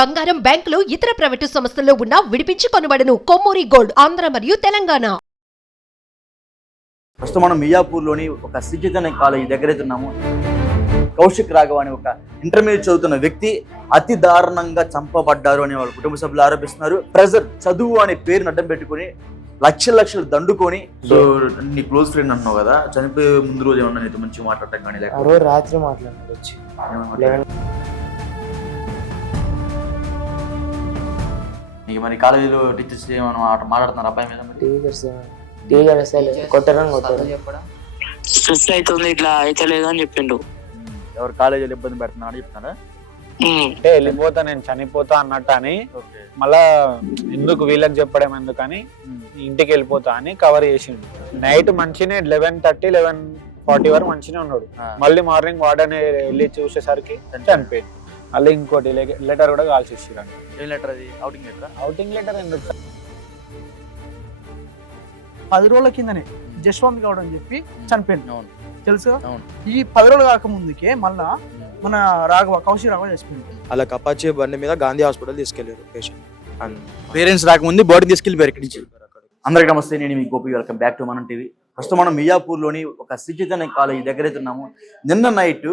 బంగారం బ్యాంకులు ఇతర ప్రైవేటు సంస్థల్లో ఉన్న విడిపించి కొనబడను. కొమ్మూరి గోల్డ్ ఆంధ్ర మరియు తెలంగాణ. ప్రస్తుతం మనం మియాపూర్లోని ఒక శ్రీచైతన్య కాలేజీ దగ్గర అయితే ఉన్నాము కౌశిక్ రాఘవ్ అనే ఒక ఇంటర్మీడియట్ చదువుతున్న వ్యక్తి అతి దారుణంగా చంపబడ్డారు అని వాళ్ళ కుటుంబ సభ్యులు ఆరోపిస్తున్నారు. ప్రెజర్ చదువు అనే పేరుని అడ్డం పెట్టుకుని లక్షల లక్షలు దండుకొని సో నీ క్లోజ్ ఫ్రెండ్ అన్నావు కదా చనిపోయే ముందు రోజు ఏమన్నా నీతో మంచిగా మాట్లాడటం కానీ లేకపోతే? రాత్రి మాట్లాడినాడు నీకు మరి కాలేజీలో టీచర్స్ ఏమైనా మాట మాట్లాడుతున్నారు? అబ్బాయి మీద మరి? టీచర్స్ కొట్టరని కొట్టారు స్ట్రెస్ అవుతుంది ఇట్లా అయితే లేదు అని చెప్పిండు. ఎవరు కాలేజీలో ఇబ్బంది పెడుతున్నాడు చెప్తున్నారా. అంటే వెళ్ళిపోతా నేను చనిపోతా అన్నట్టు అని. మళ్ళా ఎందుకు వీళ్ళకి చెప్పడం ఎందుకని? ఇంటికి వెళ్ళిపోతా అని కవర్ చేసిండు. నైట్ మంచినే లెవెన్ థర్టీ లెవెన్ ఫార్టీ వరకు మంచినే ఉన్నాడు. మళ్ళీ మార్నింగ్ వార్డెన్ వెళ్ళి చూసేసరికి చనిపోయింది మళ్ళీ ఇంకోటి లెటర్ కూడా కాల్సి ఇచ్చిరండి ఏం లెటర్ అది? Outing letter outing letter? పది రోజుల కిందనే జస్వంత్ గౌడ్ అని చెప్పి చనిపోయింది అవును. తెలుసు. ఈ పది రోజులు కాక ముందుకే మళ్ళా మన రాఘవ కౌశి రాఘవ చచ్చిపోయింది అలా అపాచే బండి మీద గాంధీ హాస్పిటల్ తీసుకెళ్ళారు పేషెంట్ అండ్ పేరెంట్స్ రాకముందు బాడీ తీసుకెళ్ళిపోయారు ఇక్కడి నుంచి అందరికీ నమస్తే నేను మీ Gopi. Welcome back to Manam TV ప్రస్తుతం మనం మియాపూర్లోని ఒక శ్రీచైతన్య కాలేజీ దగ్గర అయితే ఉన్నాము. నిన్న నైట్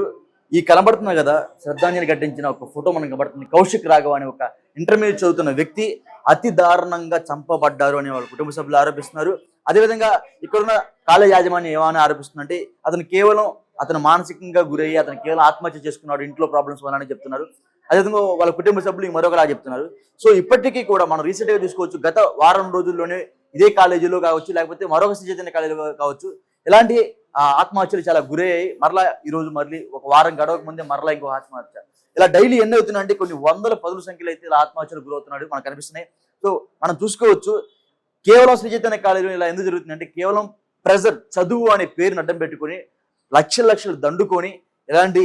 ఈ కనబడుతున్న కదా శ్రద్ధాంజలి ఘటించిన ఒక ఫోటో మనకు కనబడుతుంది. కౌశిక్ రాఘవ్ అనే ఒక ఇంటర్మీడియట్ చదువుతున్న వ్యక్తి అతి దారుణంగా చంపబడ్డారు అని వాళ్ళ కుటుంబ సభ్యులు ఆరోపిస్తున్నారు. అదేవిధంగా ఇక్కడున్న కాలేజ్ యాజమాన్యం ఏమని ఆరోపిస్తుందంటే అతను కేవలం అతను మానసికంగా గురయ్యి అతను కేవలం ఆత్మహత్య చేసుకున్నాడు ఇంట్లో ప్రాబ్లమ్స్ వల్ల అని చెప్తున్నారు. అదేవిధంగా వాళ్ళ కుటుంబ సభ్యులు మరొకలా చెప్తున్నారు. సో ఇప్పటికీ కూడా మనం రీసెంట్గా తీసుకోవచ్చు గత వారం రోజుల్లోనే ఇదే కాలేజీలో కావచ్చు లేకపోతే మరొక శ్రీచైతన్య కాలేజీలో కావచ్చు ఇలాంటి ఆ, ఆత్మహత్యలు చాలా గురయ్యాయి. మరలా ఈ రోజు మళ్ళీ ఒక వారం గడవక ముందే మరలా ఇంకో ఆత్మహత్య. ఇలా డైలీ ఎన్ని అవుతున్నాయంటే కొన్ని వందల పదుల సంఖ్యలో అయితే ఇలా ఆత్మహత్యలు గురవుతున్నాడు మనకు కనిపిస్తున్నాయి సో మనం చూసుకోవచ్చు కేవలం శ్రీ చైతన్య కాలేజీలో ఇలా ఎందుకు జరుగుతుందంటే కేవలం ప్రెజర్ చదువు అనే పేరుని అడ్డం పెట్టుకొని లక్షల లక్షలు దండుకొని ఇలాంటి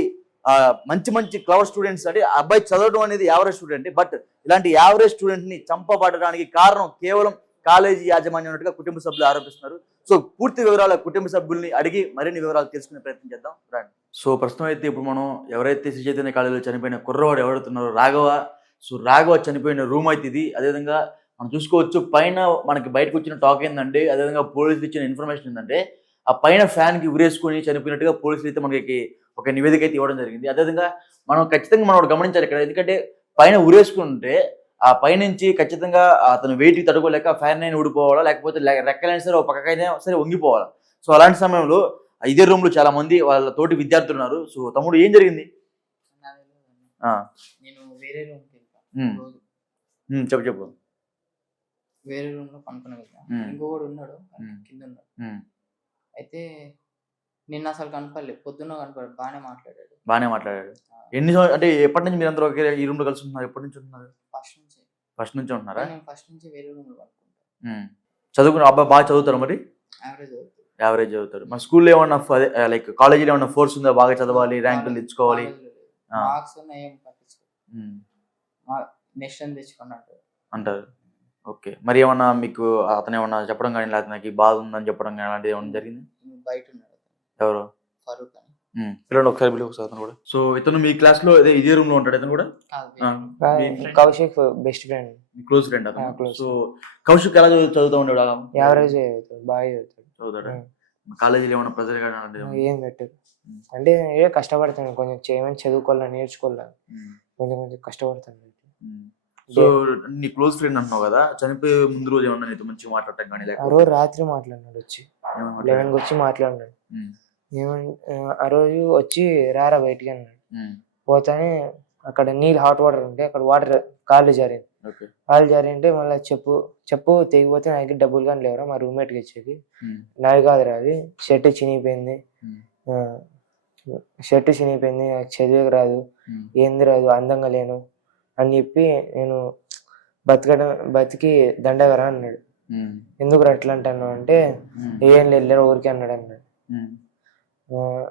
మంచి మంచి క్లవర్ స్టూడెంట్స్ అంటే ఆ అబ్బాయి చదవడం అనేది యావరేజ్ స్టూడెంట్. బట్ ఇలాంటి యావరేజ్ స్టూడెంట్ని చంపబడడానికి కారణం కేవలం కాలేజీ యాజమాన్యం ఉన్నట్టుగా కుటుంబ సభ్యులు ఆరోపిస్తున్నారు. సో పూర్తి వివరాల కుటుంబ సభ్యుల్ని అడిగి మరిన్ని వివరాలు తెలుసుకునే ప్రయత్నం చేద్దాం. రండి. సో ప్రస్తుతం అయితే ఇప్పుడు మనం ఎవరైతే శ్రీ చైతన్య కాలేజీలో చనిపోయిన కుర్రవాడు ఎవరుతున్నారో రాఘవ సో రాఘవ చనిపోయిన రూమ్ అయితే ఇది. అదేవిధంగా మనం చూసుకోవచ్చు పైన మనకి బయటకు వచ్చిన టాక్ ఏంటంటే అదేవిధంగా పోలీసులు ఇచ్చిన ఇన్ఫర్మేషన్ ఏంటంటే ఆ పైన ఫ్యాన్కి ఉరేసుకొని చనిపోయినట్టుగా పోలీసులు అయితే మనకి ఒక నివేదిక అయితే ఇవ్వడం జరిగింది. అదేవిధంగా మనం ఖచ్చితంగా మనం గమనించాలి ఇక్కడ. ఎందుకంటే పైన ఉరేసుకుంటే ఆ పైనుంచి ఖచ్చితంగా అతను వెయిట్ తట్టుకోలేక ఫ్యాన్ అయినా ఊడిపోవాలా లేకపోతే రెక్కలైనా సరే ఒక పక్కకైనా సరే వంగిపోవాలా. సో అలాంటి సమయంలో ఇదే రూమ్లో చాలా మంది వాళ్ళ తోటి విద్యార్థులు ఉన్నారు. సో తమ్ముడు ఏం జరిగింది? నేను వేరే చెప్పు చెప్పు. వేరే రూమ్లో పనుకుని వెళ్తా ఉమ్. ఇంకొకడు ఉన్నాడు. కింద ఉన్నాడు అయితే నిన్న అసలు కనపడలేదు. పొద్దున్న కనపడలేదు. బాగానే మాట్లాడాడు. బాగానే మాట్లాడాడు. ఎన్ని అంటే ఎప్పటి నుంచి మీరు అందరూ ఒకే ఈ రూమ్లో కలిసి ఉంటున్నారు ఎప్పటి నుంచి ఉంటున్నారు? ఫస్ట్ నుంచి ఉంటున్నారా? నేను ఫస్ట్ నుంచి వేరే రూమ్లో. చదువుకున్న అబ్బాయి బాగా చదువుతారు మరి? యావరేజ్ అవుతుంది యావరేజ్ చదువుతారు. మన స్కూల్లో ఏమన్నా లైక్ కాలేజీలో ఏమన్నా ఫోర్స్ ఉందా బాగా చదవాలి ర్యాంకులు తెచ్చుకోవాలి. మార్క్స్ ఏం పట్టించుకో. ఉమ్, నెక్స్ట్ అని తెచ్చుకున్నట్టు. అంటారు. ఓకే. మరి ఏమన్నా మీకు అతను ఏమన్నా చెప్పడం కానీ లేకపోతే నాకు బాధ ఉందని చెప్పడం కానీ అలాంటిది ఏమన్నా జరిగింది? బయట ఉన్నాడు ఎవరు? ఫరూక్ ఉమ్, పిల్లలు ఒకసారి పిల్లలు ఒకసారి అతను కూడా. సో ఇతను మీ క్లాస్లో ఇదే ఇదే రూమ్లో ఉంటాడు ఇతను కూడా? friend? కౌశిక్ బెస్ట్ ఫ్రెండ్ మీ క్లోజ్ ఫ్రెండ్. సో కౌశిక్ ఎలా చదువు- చదువుతా ఉండేవాడు అలా? యావరేజ్ బాగా చదువుతాడు. చదువుతాడా. కాలేజీలో ఏమన్నా ప్రెజర్ కానీ ఏమన్నా? ఏం పెట్టారు అంటే ఏ కష్టపడతాను కొంచెం చేయమని చదువుకోవాలా నేర్చుకోవాలా? కొంచెం కొంచెం కష్టపడతాను. సో నీ క్లోజ్ ఫ్రెండ్ అంటున్నావు కదా చనిపోయే ముందు రోజు ఏమన్నా నీతో మంచిగా మాట్లాడటం కానీ రోజు రాత్రి మాట్లాడినాడు వచ్చి? లెవెన్కి వచ్చి మాట్లాడినాడు. ఏమని ఆ, రోజు వచ్చి రారా బయటికి అన్నాడు. పోతానే అక్కడ నీళ్ళు హాట్ వాటర్ ఉంటే అక్కడ వాటర్ కాళ్ళు జారింది. కాళ్ళు జారింటే మళ్ళీ చెప్పు చెప్పు తెగిపోతే నా దగ్గర డబ్బులు కానీ లేవరా మా రూమ్మేట్కి ఇచ్చేది నావి కాదురా అది. షర్ట్ చినిగిపోయింది. షర్ట్ చినిగిపోయింది నాకు చదివేకి రాదు. ఏంది రాదు అందంగా లేను అని చెప్పి నేను బతకడం బతికి దండగరా అన్నాడు. ఎందుకు అట్లా అంటాను అంటే ఏం లేదు ఊరికే అన్నాడు అన్నాడు.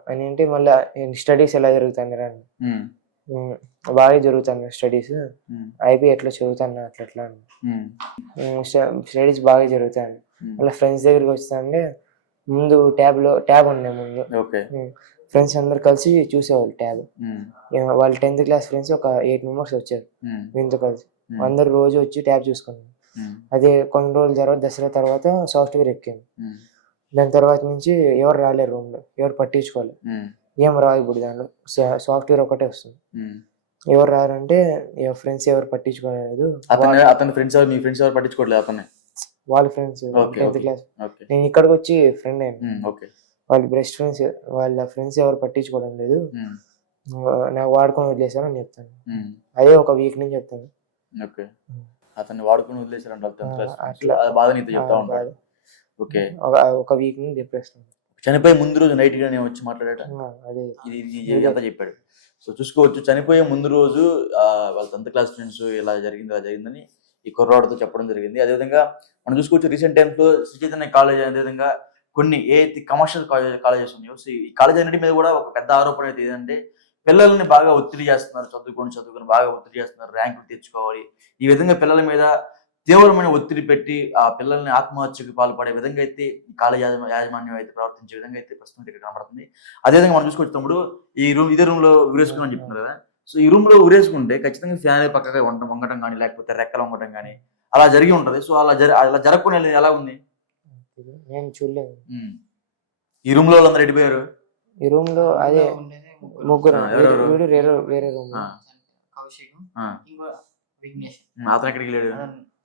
అని అంటే మళ్ళీ స్టడీస్ ఎలా జరుగుతుంది రా అన్నాడు. ఉమ్, ఉమ్, బాగా జరుగుతుంది స్టడీస్. ఐపీ ఎట్లా చదువుతాను అట్లా అట్లా స్టడీస్ బాగా జరుగుతాయి ఉమ్. మళ్ళీ ఫ్రెండ్స్ దగ్గరికి వస్తాంటే ముందు ట్యాబ్లో ట్యాబ్ ఉండే ముందు. ఫ్రెండ్స్ అందరు కలిసి చూసేవాళ్ళు ట్యాబ్. వాళ్ళ టెన్త్ క్లాస్ ఫ్రెండ్స్ ఒక ఎయిట్ మెంబర్స్ వచ్చారు. వీళ్ళతో కలిసి. అందరు రోజు వచ్చి ట్యాబ్ చూసుకున్నాం అదే కొన్ని రోజుల తర్వాత దసరా తర్వాత సాఫ్ట్వేర్ ఎక్కాను ఉమ్, దాని తర్వాత నుంచి ఎవరు రాలేరు రూమ్లో ఎవరు పట్టించుకోవాలి ఏం రావు ఇప్పుడు దాంట్లో. సాఫ్ట్వేర్ ఒకటే వస్తుంది. ఎవరు రారంటే ఫ్రెండ్స్ ఎవరు పట్టించుకోలేదు. అతను అతని ఫ్రెండ్స్ ఎవరు మీ ఫ్రెండ్స్ ఎవరు పట్టించుకోవట్లేదు అతన్ని? వాళ్ళ ఫ్రెండ్స్ టెన్త్. క్లాస్. నేను ఇక్కడికి వచ్చి ఫ్రెండ్ అయ్యాను. వాళ్ళ బెస్ట్ ఫ్రెండ్స్ వాళ్ళ ఫ్రెండ్స్ ఎవరు పట్టించుకోవడం లేదు. నాకు వాడుకొని వదిలేశారు అని చెప్తాను అదే ఒక వీక్ నుంచి చెప్తాను. అతన్ని వాడుకొని క్లాస్ అట్లా. బాధ నీతో చెప్తా ఉంటాడు. ఓకే. ఒక- వీక్ నుంచి డిప్రెషన్ చనిపోయే ముందు రోజు నైట్గా నేను వచ్చి మాట్లాడేట? అదే. ఇది అంతా చెప్పాడు. సో చూసుకోవచ్చు చనిపోయే ముందు రోజు వాళ్ళ టెన్త్ క్లాస్ ఫ్రెండ్స్ ఇలా జరిగింది ఇలా జరిగిందని ఈ కుర్రాడితో చెప్పడం జరిగింది. అదేవిధంగా మనం చూసుకోవచ్చు రీసెంట్ టైమ్స్లో శ్రీ చైతన్య కాలేజ్ అదేవిధంగా కొన్ని ఏ కమర్షియల్ కాలేజ్ కాలేజెస్ ఉన్నాయో సో ఈ కాలేజ్ అన్నిటి మీద కూడా ఒక పెద్ద ఆరోపణ అయితే ఏంటంటే పిల్లల్ని బాగా ఒత్తిడి చేస్తున్నారు చదువుకొని చదువుకొని బాగా ఒత్తిడి చేస్తున్నారు ర్యాంకులు తెచ్చుకోవాలి. ఈ విధంగా పిల్లల మీద తీవ్రమైన ఒత్తిడి పెట్టి ఆ పిల్లల్ని ఆత్మహత్యకు పాల్పడే విధంగా అయితే కాలేజ్ యాజమా- యాజమాన్యం అయితే ప్రవర్తించే విధంగా అయితే ప్రస్తుతం ఇక్కడ కనబడుతుంది. అదేవిధంగా మనం చూసుకోవచ్చు తమ్ముడు ఈ రూమ్ ఇదే రూమ్లో ఉరేసుకుని చెప్తున్నారు కదా. సో ఈ రూమ్లో ఉరేసుకుంటే ఖచ్చితంగా ఫ్యాన్ పక్కగా వంట వంగటం కానీ లేకపోతే రెక్కలు వంగటం కానీ అలా జరిగి ఉంటది. సో అలా జరి అలా జరగకుండా ఎలా ఉంది? నేను చూడలేదు. ఈ రూమ్లో వాళ్ళందరూ ఎడిపోయారు? ఈ రూమ్లో అదే ముగ్గురు? వీడు వేరే వేరే రూమ్ కౌశిక్ అతను ఎక్కడికి వెళ్ళాడు?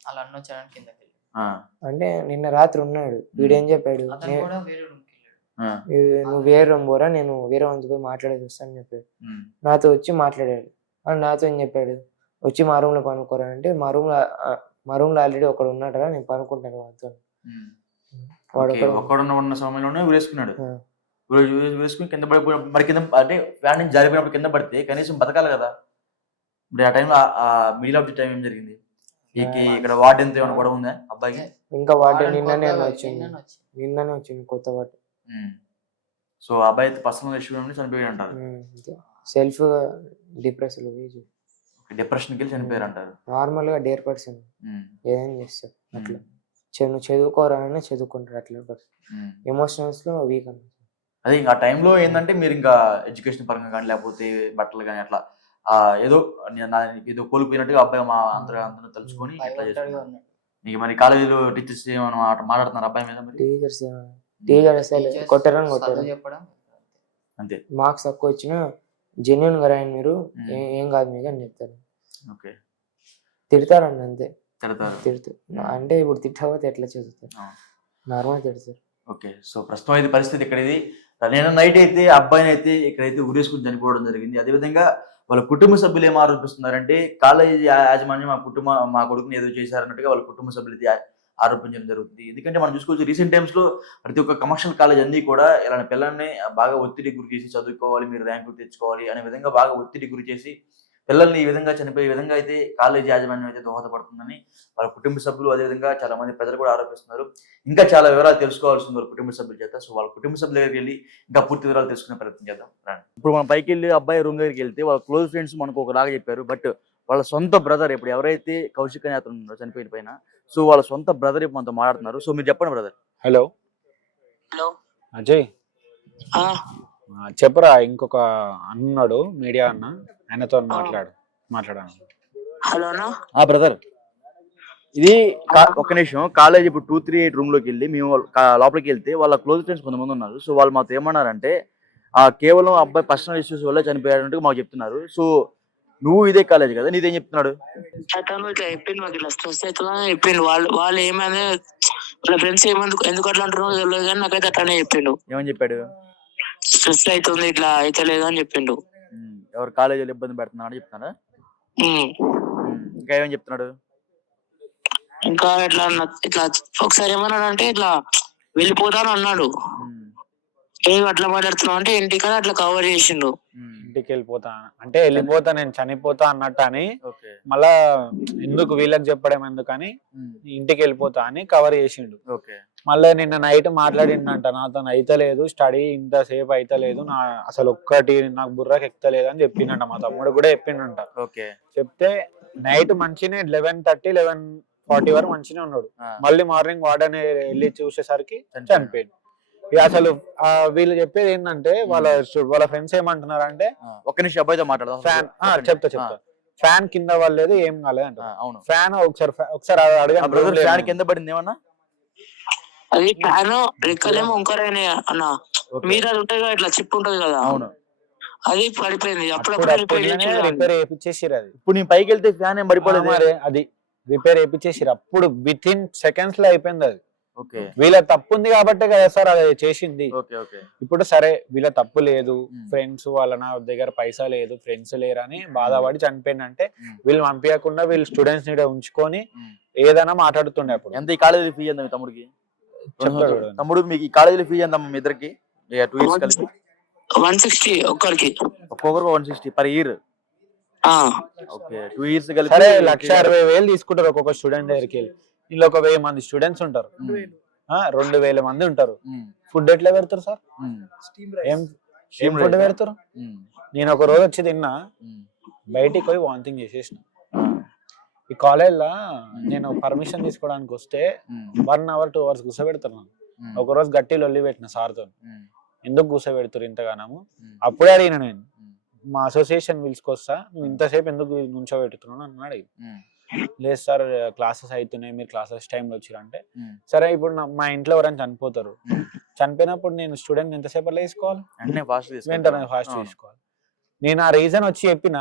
అలా అన్న వచ్చాడని కిందకి వెళ్ళాడు. ఆ, అంటే నిన్న రాత్రి ఉన్నాడు. వీడు ఏం చెప్పాడు? అతను నే- కూడా వేరే రూమ్కి వెళ్ళాడు. ఆ, వీడు నువ్వు వేరే రూమ్ పోరా నేను వేరే వంతు పోయి మాట్లాడేసి వస్తాను చెప్పాడు. ఉమ్, నాతో వచ్చి మాట్లాడాడు. వాడు నాతో ఏం చెప్పాడు? వచ్చి మా రూమ్లో పనుకోరా అంటే మా రూమ్లో మా రూమ్లో ఆల్రెడీ ఒకడు ఉన్నాడరా నేను పనుకుంటాను వాడితో. వాడు ఓకే, ఒకడు ఒక్కడున్న ఉన్న సమయంలోనే ఉరే- ఉరేసుకుని కింద పడిపోయి మరి కింద అంటే ఫ్యాన్ నుంచి జారిపోయినప్పుడు కింద పడితే కనీసం బతకాలి కదా. ఇప్పుడు ఆ టైంలో ఆ మిడిల్ ఆఫ్ ది టైం ఏం జరిగింది? ఇక్కడ వార్డెన్ ఏమైనా గొడవ ఉందా అబ్బాయికి? ఇంకా వాడు వాడని నిన్ననే వచ్చింది. నిన్ననే వచ్చింది. నిన్ననే వచ్చింది కొత్త ఉమ్. సో అబ్బాయి పర్సనల్ ఇష్యూ నుండి చనిపోయి అంటారు. సెల్ఫ్ పోయి డిప్రెషన్కి వెళ్ళి చనిపోయారు అంటారు. నార్మల్గా డేర్ పర్సన్. ఏదైనా చేస్తారు అట్లా. నువ్వు చదువుకోరా అని చదువుకుంటారు అట్లా. ఎమోషనల్స్లో వీక్ అన్న అదే ఇంకా ఆ టైంలో ఏంటంటే మీరు ఇంకా ఎడ్యుకేషన్ పరంగా కానీ లేకపోతే బట్టలు కానీ అట్లా ఏదో ఏదో కోల్పోయినట్టుగా అబ్బాయి మా అందరూ అందరూ తలుచుకొని చేస్తున్నారు. ఉన్నాడు. నీకు మరి కాలేజీలో టీచర్స్ ఏమైనా మాట మాట్లాడుతున్నారు అబ్బాయి మీద మరి? టీచర్స్ టీచర్ అసలు Teachers కొట్టరని కొట్టారు. అంతే. మార్క్స్ తక్కువ వచ్చినా జెన్యున్గా రాయండి మీరు. ఏ- కాదు మీకు అని చెప్తారు. ఓకే. తిడతారండి అంతే. తిడతారు. తిడుతూ అంటే ఇప్పుడు తిట్టకపోతే ఎట్లా చదువుతారు. నార్మల్ తిడతారు. ఓకే. సో ప్రస్తుతం అయితే పరిస్థితి ఇక్కడ ఇది. నేను నైట్ అయితే అబ్బాయిని అయితే ఇక్కడైతే ఉరేసుకుని చనిపోవడం జరిగింది. అదేవిధంగా వాళ్ళ కుటుంబ సభ్యులు ఏం ఆరోపిస్తున్నారంటే కాలేజీ యాజమాన్యం మా కుటుంబ మా కొడుకుని ఏదో చేశారన్నట్టుగా వాళ్ళ కుటుంబ సభ్యులు ఆరోపించడం జరుగుతుంది. ఎందుకంటే మనం చూసుకోవచ్చు రీసెంట్ టైమ్స్లో ప్రతి ఒక్క కమర్షియల్ కాలేజ్ అన్ని కూడా ఇలాంటి పిల్లల్ని బాగా ఒత్తిడి గురి చేసి చదువుకోవాలి మీరు ర్యాంకులు తెచ్చుకోవాలి అనే విధంగా బాగా ఒత్తిడి గురి చేసి పిల్లల్ని ఈ విధంగా చనిపోయే విధంగా అయితే కాలేజీ యాజమాన్యం అయితే దోహదపడుతుందని వాళ్ళ కుటుంబ సభ్యులు అదేవిధంగా చాలా మంది ప్రజలు కూడా ఆరోపిస్తున్నారు. ఇంకా చాలా వివరాలు తెలుసుకోవాల్సింది వాళ్ళ కుటుంబ సభ్యుల చేత. సో వాళ్ళ కుటుంబ సభ్యుల దగ్గరికి వెళ్ళి ఇంకా పూర్తి వివరాలు తెలుసుకునే ప్రయత్నం చేద్దాం. రండి. ఇప్పుడు మనం పైకి వెళ్ళి అబ్బాయి రూమ్ దగ్గరికి వెళ్తే వాళ్ళ క్లోజ్ ఫ్రెండ్స్ మనకు ఒకలాగా చెప్పారు. బట్ వాళ్ళ సొంత బ్రదర్ ఇప్పుడు ఎవరైతే కౌశిక్ అనే అతను ఉన్నారో చనిపోయిన పైన సో వాళ్ళ సొంత బ్రదర్ ఇప్పుడు మనతో మాట్లాడుతున్నారు. సో మీరు చెప్పండి బ్రదర్ హలో హలో అజయ్. ఆ, ఆ, చెప్పురా ఇంకొక అన్నాడు మీడియా అన్న. ఆయనతో మాట్లాడు మాట్లాడాను. హలో అన్న. ఆ బ్రదర్ ఇది కా- ఒక్క నిమిషం కాలేజ్ ఇప్పుడు టూ త్రీ ఎయిట్ రూమ్లోకి వెళ్ళి మేము వాళ్ళ- కా- లోపలికి వెళ్తే వాళ్ళ క్లోజ్ ఫ్రెండ్స్ కొంతమంది ఉన్నారు. సో వాళ్ళు మాతో ఏమన్నారంటే ఆ కేవలం అబ్బాయి పర్సనల్ ఇష్యూస్ వల్ల చనిపోయారంటూ మాకు చెప్తున్నారు. సో నువ్వు ఇదే కాలేజ్ కదా నీదేం చెప్తున్నాడు? అతను ఇట్లా చెప్పిండు మాకు ఇట్లా స్ట్రెస్ అవుతుందని చెప్పిండు. వాళ్ళు వాళ్ళు ఏమైనా వాళ్ళ ఫ్రెండ్స్ ఏమందుకు ఎందుకు అట్లా అంటున్నారో తెలియదు కానీ నాకైతే అట్లానే చెప్పిండు. ఏమని చెప్పాడు? స్ట్రెస్ అవుతుంది ఇట్లా అయితలేదు అని చెప్పిండు. ఎవరు కాలేజీలో ఇబ్బంది పెడుతున్నాడు చెప్తున్నాడా ఇంకా ఏమని చెప్తున్నాడు? ఇంకా ఇట్లా ఇట్లా ఒకసారి ఏమన్నాడు అంటే ఇట్లా వెళ్ళిపోతాను అన్నాడు ఏం అట్లా మాట్లాడుతున్నావు అంటే ఇంటికాడ అట్లా కవర్ చేసిండు. ఇంటికి వెళ్ళిపోతా అంటే వెళ్ళిపోతా నేను చనిపోతా అన్నట్టు అని మళ్ళా ఎందుకు వీళ్ళకి చెప్పడం ఎందుకని ఇంటికి వెళ్ళిపోతా అని కవర్ చేసిండు. మళ్ళీ నిన్న నైట్ మాట్లాడిండంట నాతో అయితలేదు స్టడీ ఇంతసేపు అయితలేదు నా అసలు ఒక్కటి నాకు బుర్రకు ఎక్కలేదు అని చెప్పిండంట. మా తమ్ముడు కూడా చెప్పిండంట. ఓకే. చెప్తే నైట్ మంచినే లెవెన్ థర్టీ లెవెన్ ఫార్టీ వరకు మంచినే ఉన్నాడు. మళ్ళీ మార్నింగ్ వార్డెన్ వెళ్ళి చూసేసరికి. చనిపోయింది అసలు ఆ వీళ్ళు చెప్పేది ఏంటంటే వాళ్ళ వాళ్ళ ఫ్రెండ్స్ ఏమంటున్నారు అంటే ఆ, ఒక్క నిమిషం అబ్బాయితో మాట్లాడదాం. ఫ్యాన్. చెప్తా చెప్తా. ఫ్యాన్ కింద వాళ్ళేది ఏం కాలేదు అంట. అవును. ఫ్యాన్ ఒకసారి ఒకసారి అడగండి బ్రదర్ ఫ్యాన్ కింద పడింది ఏమన్నా? అది ఫ్యాన్ రెక్కలేమో అన్న. మీద అది కదా ఇట్లా చిప్ ఉంటది కదా. అవును. అది పడిపోయింది. అప్పుడు అప్పుడప్పుడు రిపేర్ అది. ఇప్పుడు నేను పైకి వెళ్తే ఫ్యాన్ ఏం పడిపోలేదు? మరి అది రిపేర్ చేయించేసిరు అప్పుడు విత్ ఇన్ సెకండ్స్లో అయిపోయింది అది. వీళ్ళ తప్పు ఉంది కాబట్టే కదా సార్ అది చేసింది. Okay okay. ఇప్పుడు సరే వీళ్ళ తప్పు లేదు. ఫ్రెండ్స్ వాళ్ళ నా దగ్గర పైసా లేదు ఫ్రెండ్స్ లేరని బాధపడి చనిపోయిందంటే. వీళ్ళు పంపించకుండా వీళ్ళు స్టూడెంట్స్ని ఉంచుకొని. ఏదైనా మాట్లాడుతుండే అప్పుడు. ఎంత ఈ కాలేజీ ఫీ ఎంత మీ తమ్ముడికి. తమ్ముడు మీకు ఈ కాలేజీలో ఫీ ఎంత మీ ఇద్దరికి? టూ ఇయర్స్ కలిపి? వన్ సిక్స్టీ ఒక్కరికి ఒక్కొక్కరు వన్ సిక్స్టీ పర్ ఇయర్? ఆ. ఓకే టూ ఇయర్స్ కలిపి సరే లక్ష అరవై వేలు తీసుకుంటారు ఒక్కొక్క స్టూడెంట్ దగ్గరికి వెళ్ళి. వీళ్ళు ఒక వెయ్యి మంది స్టూడెంట్స్ ఉంటారు. రెండు వేల. మంది ఉంటారు. ఫుడ్ ఎట్లా పెడతారు సార్? ఏం ఏం ఫుడ్. పెడతారు? నేను ఒక రోజు వచ్చి తిన్నా. బయటికి పోయి వాంతింగ్ చేసేసిన. ఈ కాలేజ్లో నేను పర్మిషన్ తీసుకోవడానికి వస్తే వన్ అవర్ టూ అవర్స్ కూర్చోబెడతారు నన్ను. ఉమ్, ఒక రోజు గట్టి లొల్లి పెట్టిన సార్తో. ఎందుకు కూర్చోబెడతారు ఇంతగానము? అప్పుడే అడిగిన నేను. మా అసోసియేషన్ పిలుచుకొస్తా నువ్వు ఇంతసేపు ఎందుకు నుంచోబెట్టుతున్నావు అని అడిగి ఉమ్, లేదు సార్ క్లాసెస్ అవుతున్నాయి మీరు క్లాసెస్ టైంలో వచ్చిరంటే. సరే ఇప్పుడు మా ఇంట్లో ఎవరైనా చనిపోతారు. చనిపోయినప్పుడు నేను స్టూడెంట్ ఎంతసేపు తీసుకోవాలి? వెంటనే ఫాస్ట్ వెంటనే ఫాస్ట్ తీసుకోవాలి? నేను ఆ రీజన్ వచ్చి చెప్పిన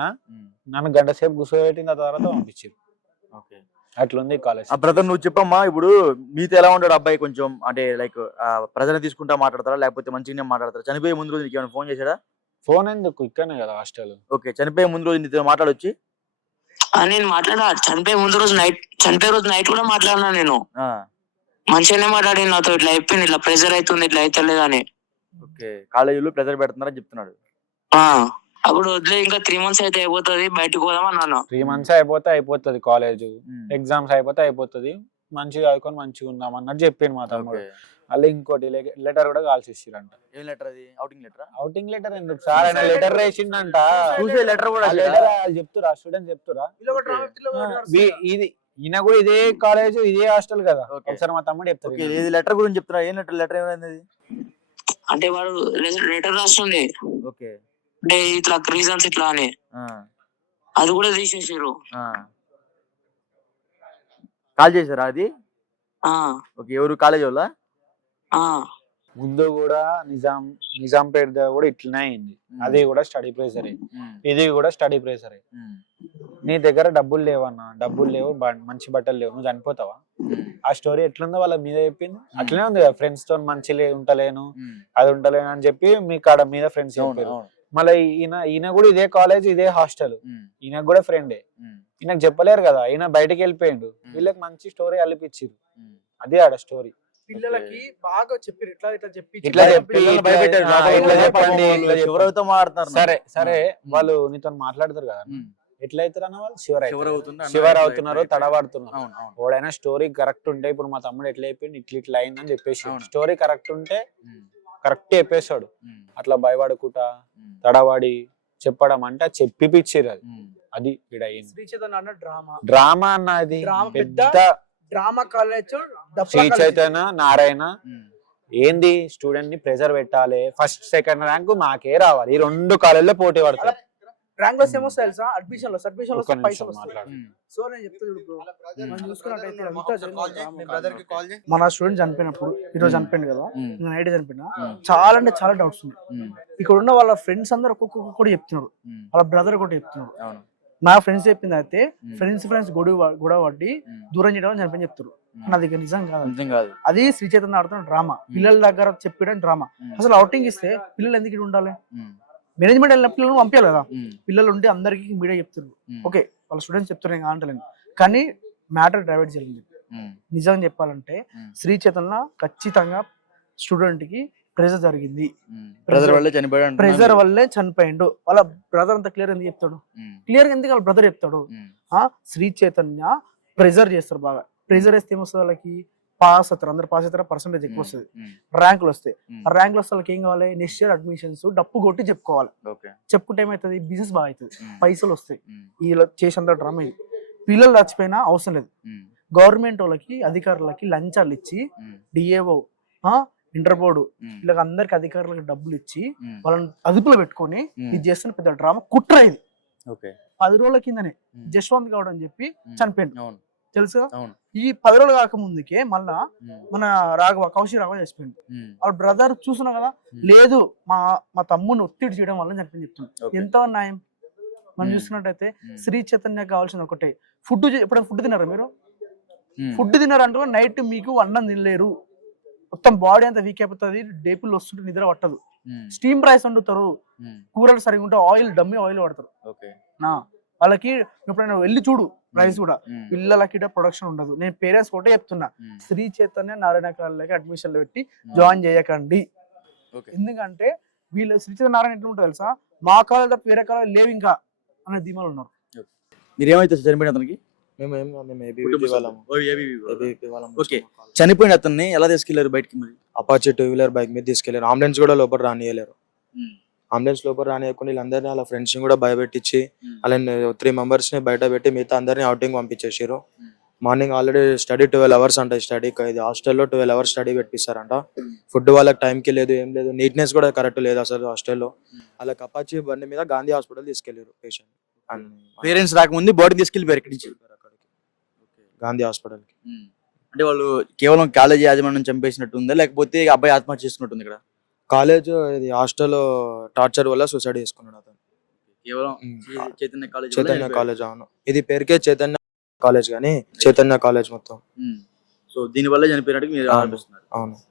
నన్ను గంట సేపు కూర్చోబెట్టిన తర్వాత పంపించారు ఓకే. అట్లుంది కాలేజ్ ఆ బ్రదర్ నువ్వు చెప్పమ్మా ఇప్పుడు మీతో ఎలా ఉంటాడు అబ్బాయి కొంచెం? అంటే లైక్ ప్రజలు తీసుకుంటా మాట్లాడతారా? లేకపోతే మంచిగానే మాట్లాడతారా? చనిపోయే ముందు రోజు నీకు ఏమైనా ఫోన్ చేశాడా? ఫోన్ ఎందుకు? ఇక్కడనే కదా హాస్టల్. ఓకే చనిపోయే ముందు రోజు నీతో మాట్లాడొచ్చి? నేను మాట్లాడా చనిపోయే ముందు రోజు నైట్ చనిపోయే రోజు నైట్ కూడా మాట్లాడినా నేను. ఆ, మంచిగానే మాట్లాడి నాతో ఇట్లా అయిపోయింది ఇట్లా ప్రెషర్ అవుతుంది ఇట్లా అవుతలేదు అని. ఓకే కాలేజీలో ప్రెజర్ పెడుతున్నారని చెప్తున్నాడు. ఆ, అప్పుడు వదిలే ఇంకా త్రీ మంత్స్ అయితే అయిపోతుంది బయటకు పోదాం అన్నాను. త్రీ మంత్స్ అయిపోతే అయిపోతుంది కాలేజ్ ఎగ్జామ్స్ అయిపోతే అయిపోతుంది. మంచిగా చదువుకొని మంచిగా ఉందాం అన్నట్టు చెప్పిండు మా తమ్ముడు. ఓకే. మళ్ళీ ఇంకోటి లెటర్ కూడా కాల్సి ఇచ్చిరంట ఏం లెటర్ అది? అవుటింగ్ లెటర్ అవుటింగ్ లెటర్ ఎందుకు సార్ ఆయన లెటర్ రాసిండంట చూసే లెటర్ కూడా వాళ్ళు చెప్తురా స్టూడెంట్ చెప్తురా ఇది ఈయన కూడా ఇదే కాలేజ్ ఇదే హాస్టల్ కదా. ఒకసారి మా తమ్ముడు ఓకే చెప్తారు ఇది లెటర్ గురించి చెప్తున్నా. ఏం లెటర్ లెటర్ ఏమైంది అది? అంటే వాడు లెటర్ రాస్తుంది ఓకే. అంటే ఇట్లా రీజన్స్ ఇట్లా అని. ఆ, అది కూడా తీసేసారు ఆ. కాల్ చేశారా అది? ఆ, ఓకే ఎవరు? కాలేజ్ వాళ్ళ? ముందు కూడా నిజాం నిజాంపేట దగ్గర కూడా ఇట్లనే అయింది. అది కూడా స్టడీ ప్రెషర్ ఇది కూడా స్టడీ ప్రెషర్ నీ దగ్గర డబ్బులు లేవన్నా డబ్బులు లేవు మంచి బట్టలు లేవు నువ్వు చనిపోతావా? ఆ స్టోరీ ఎట్లుందో వాళ్ళ మీద చెప్పింది. అట్లనే ఉంది కదా ఫ్రెండ్స్తో మంచి ఉంటలేను అది ఉంటలేను అని చెప్పి మీ కాడ మీద ఫ్రెండ్స్ మళ్ళీ ఈయన ఈయన కూడా ఇదే కాలేజ్ ఇదే హాస్టల్ ఈయనకు కూడా ఫ్రెండే ఈయనకు చెప్పలేరు కదా ఈయన బయటకి వెళ్ళిపోయిండు. వీళ్ళకి మంచి స్టోరీ అల్లిపిచ్చిరు ఉమ్. అదే ఆడ స్టోరీ పిల్లలకి బాగా చెప్పారు ఇట్లా ఇట్లా చెప్పి ఇట్లా చెప్పి ఇట్లా- చెప్పండి. శివరావుతో మాట్లాడుతున్నారు సరే సరే. వాళ్ళు నీతో మాట్లాడతారు కదా. ఉమ్. ఎట్లా అవుతారు అన్న వాళ్ళు శివర్ ఇట్లా, అవుతున్నారు. తడబడుతున్నారు ఓడైనా స్టోరీ కరెక్ట్ ఉంటే ఇప్పుడు మా తమ్ముడు ఎట్లా అయిపోయింది ఇట్లా ఇట్లా అయిందని చెప్పేసి. స్టోరీ కరెక్ట్ ఉంటే కరెక్ట్ చెప్పేశాడు. అట్లా భయపడకుండా తడబడి చెప్పడం అంటే అది. చెప్పిపిచ్చిరు అది. అది ఇక్కడ డ్రామా. డ్రామా అన్నది పెద్ద డ్రామా కాలేజ్ శ్రీ చైతన్య నారాయణ. ఏంది స్టూడెంట్ని ప్రెజర్ పెట్టాలి ఫస్ట్ సెకండ్ ర్యాంక్ మాకే రావాలి ఈ రెండు కాలేజీలో పోటీ పడతాయి ర్యాంక్లో ఏమో తెలుసా అడ్మిషన్లో అడ్మిషన్లో ఒక్క పైసలు వస్తాయి మాట్లాడు. సో నేను చెప్తా చూడు bro. మనం చూసుకున్నట్టయితే అంతా జరిగిన బ్రదర్కి drama. కాల్ చేయి మన స్టూడెంట్ చనిపోయినప్పుడు ఈ రోజు. చనిపోయింది కదా. నేను నైట్ చనిపోయినా. చాలా అంటే చాలా డౌట్స్ ఉన్నాయి. ఇక్కడ ఉన్న వాళ్ళ ఫ్రెండ్స్ అందరు ఒక్కొక్క కూడా చెప్తున్నారు. వాళ్ళ బ్రదర్ ఒకటి చెప్తున్నారు అవును నా ఫ్రెండ్స్ చెప్పింది అయితే. ఫ్రెండ్స్ ఫ్రెండ్స్ గొడవ గొడవ ఉమ్. దూరం చేయడం చనిపోయి చెప్తారు అది ఇక నిజం కాదు నిజం కాదు అది శ్రీ చైతన్య ఆడుతున్న డ్రామా పిల్లల దగ్గర చెప్పడం డ్రామా. అసలు అవుటింగ్ ఇస్తే పిల్లలు ఎందుకు ఉండాలి. మేనేజ్మెంట్ వెళ్ళిన పిల్లలు పంపించాలి కదా. పిల్లలు ఉంటే అందరికి మీడియా చెప్తున్నారు ఉమ్. ఓకే వాళ్ళ స్టూడెంట్స్ చెప్తున్నారు ఇంకా అంటలేను కానీ మ్యాటర్ డైవర్ట్ జరిగింది. నిజం చెప్పాలంటే. శ్రీ చైతన్య ఖచ్చితంగా స్టూడెంట్కి ప్రెజర్ జరిగింది. బ్రదర్ వల్లే చనిపోయాడు ప్రెజర్. వల్లే చనిపోయిండు. వాళ్ళ బ్రదర్ అంత క్లియర్ ఎందుకు చెప్తాడు. క్లియర్ ఎందుకు వాళ్ళ బ్రదర్ చెప్తాడు. ఆ శ్రీ చైతన్య ప్రెజర్ చేస్తారు బాగా. ప్రెజర్ వేస్తే ఏమొస్తుంది వాళ్ళకి? పాస్ అవుతారు. అందరు పాస్ అవుతారు? పర్సంటేజ్ ఎక్కువ వస్తుంది. ర్యాంకులు వస్తాయి. ర్యాంకులు వస్తే వాళ్ళకి ఏం కావాలి? నెక్స్ట్ ఇయర్ అడ్మిషన్స్ డప్పు కొట్టి చెప్పుకోవాలి. ఓకే. చెప్పుకుంటే ఏమవుతుంది బిజినెస్ బాగా అవుతుంది. పైసలు వస్తాయి. వీళ్ళు చేసేంత డ్రామా ఇది. పిల్లలు చచ్చిపోయినా అవసరం లేదు. గవర్నమెంట్ వాళ్ళకి అధికారులకి లంచాలు ఇచ్చి. డిఏఓ ఇంటర్ బోర్డు ఉమ్, వీళ్ళకి అందరికి అధికారులకు డబ్బులు ఇచ్చి వాళ్ళని అదుపులో పెట్టుకొని ఇది చేస్తున్న పెద్ద డ్రామా. కుట్ర ఇది. పది రోజుల కిందనే జశ్వంత్ గౌడ్ అని చెప్పి చనిపోయింది తెలుసు ఈ పది రోజులు కాక ముందుకే మళ్ళా మన రాఘవ కౌశిక్ రాఘవ చచ్చిపోయింది వాళ్ళ బ్రదర్ చూస్తున్నా కదా? లేదు మా మా తమ్ముని ఒత్తిడి చేయడం వల్ల చనిపోయింది ఓకే. ఎంత న్యాయం మనం. చూసుకున్నట్టయితే శ్రీ చైతన్య కావాల్సింది ఒకటే. ఫుడ్ ఎప్పుడైనా ఫుడ్ తిన్నారా మీరు? ఫుడ్ తిన్నారంటూ నైట్ మీకు అన్నం తినలేరు. మొత్తం బాడీ అంతా వీక్ అయిపోతుంది డేపులు వస్తుంటే నిద్ర పట్టదు. స్టీమ్ రైస్ వండుతారు కూరలు సరిగా ఉంటే ఆయిల్ డమ్మి ఆయిల్ వాడతారు. నా వాళ్ళకి ఎప్పుడైనా వెళ్ళి చూడు రైస్ కూడా. పిల్లలకి ప్రొడక్షన్ ఉండదు. నేను పేరెంట్స్ ఒకటే చెప్తున్నా. శ్రీ చైతన్య నారాయణ కాలేజీకి అడ్మిషన్లు పెట్టి జాయిన్ చేయకండి. ఓకే. ఎందుకంటే వీళ్ళు శ్రీ చైతన్య నారాయణ ఎట్లా ఉంటుంది తెలుసా? మా కాలేజ్ తప్ప వేరే కాలేజ్ లేవు ఇంకా అనే ధీమాలు ఉన్నారు. మీరు ఏమైతే చనిపోయిన అతనికి? మేము ఏం కాదు, మేము ఏబీవీపీ కుటుంబ వాళ్ళము. సభ్యులు. ఓ, ABV వాళ్ళు. ఏబీవీపీ వాళ్ళము ఓకే. చనిపోయిన అతన్ని ఎలా తీసుకెళ్ళారు బయటికి మరి? అపాచీ టూ వీలర్ బైక్ మీద తీసుకెళ్ళారు. అంబులెన్స్ కూడా లోపల రానియలేరు. అంబులెన్స్ లోపల రానియకుండా వీళ్ళందరినీ వాళ్ళ ఫ్రెండ్స్ కూడా భయపెట్టించి అలా త్రీ మెంబర్స్ని బయట పెట్టి మిగతా అందరినీ outing పంపించేసారు. Morning already study twelve hours అంట స్టడీ ఇది హాస్టల్లో ట్వెల్వ్ అవర్స్ స్టడీ పెట్టిస్తారంట. ఫుడ్ వాళ్ళకి టైంకి లేదు ఏం లేదు. నీట్నెస్ కూడా కరెక్ట్ లేదు అసలు హాస్టల్లో. అలా కపాచి బండి మీద గాంధీ హాస్పిటల్ తీసుకెళ్ళారు పేషెంట్ పేరెంట్స్ రాకముందు బాడీ తీసుకెళ్ళిపోయారు ఇక్కడి నుంచి. గాంధీ హాస్పిటల్ ఉమ్. అంటే వాళ్ళు కేవలం కాలేజీ యాజమాన్యం చంపేసినట్టు ఉందా లేకపోతే అబ్బాయి ఆత్మహత్య చేసుకున్నట్టుంది ఇక్కడ? కాలేజ్ ఇది హాస్టల్ టార్చర్ వల్ల సూసైడ్ చేసుకున్నాడు అతను. కేవలం చైతన్య కాలేజ్ చైతన్య కాలేజ్ అవును. ఇది పేరుకే చైతన్య కాలేజ్ కానీ చైతన్య కాలేజ్ మొత్తం. సో దీని వల్ల చనిపోయినట్టు మీరు అవును.